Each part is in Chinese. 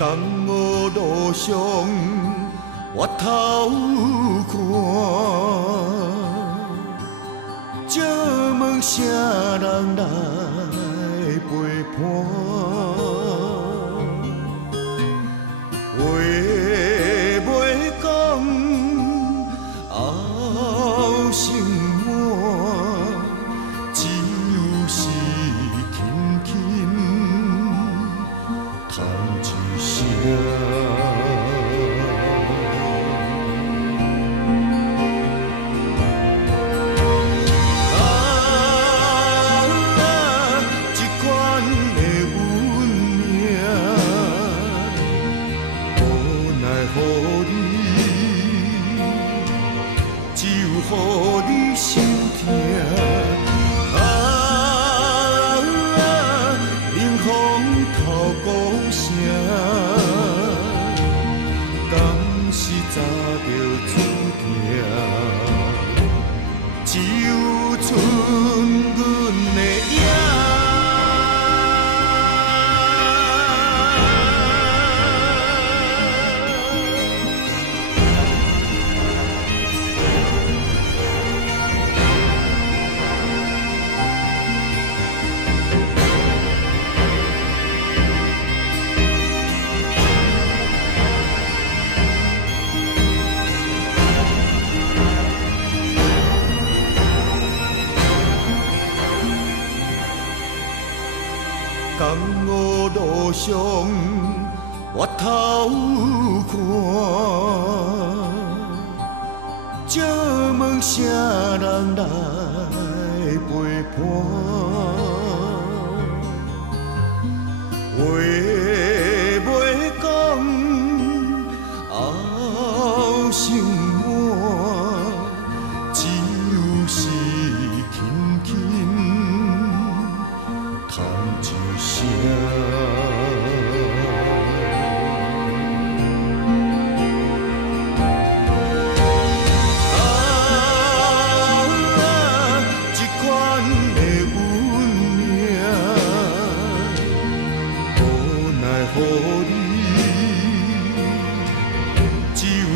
江湖路上，我头看，借问啥人来陪伴？话袂讲，后生满，只有是轻轻叹一声。予你心痛，冷风透鼓声，敢是早就注定？只有剩阮的影。江湖路上，我头看，借问啥人来陪伴？话袂讲，后生满，只有是轻轻叹一声。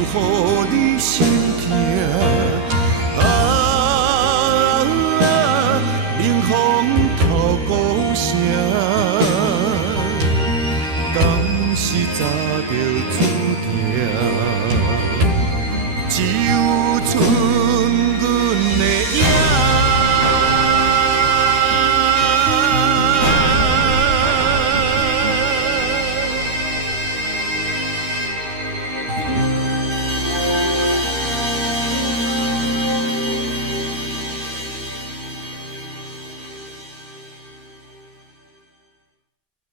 予你心痛，冷风透鼓声，敢是早就注定？只有剩。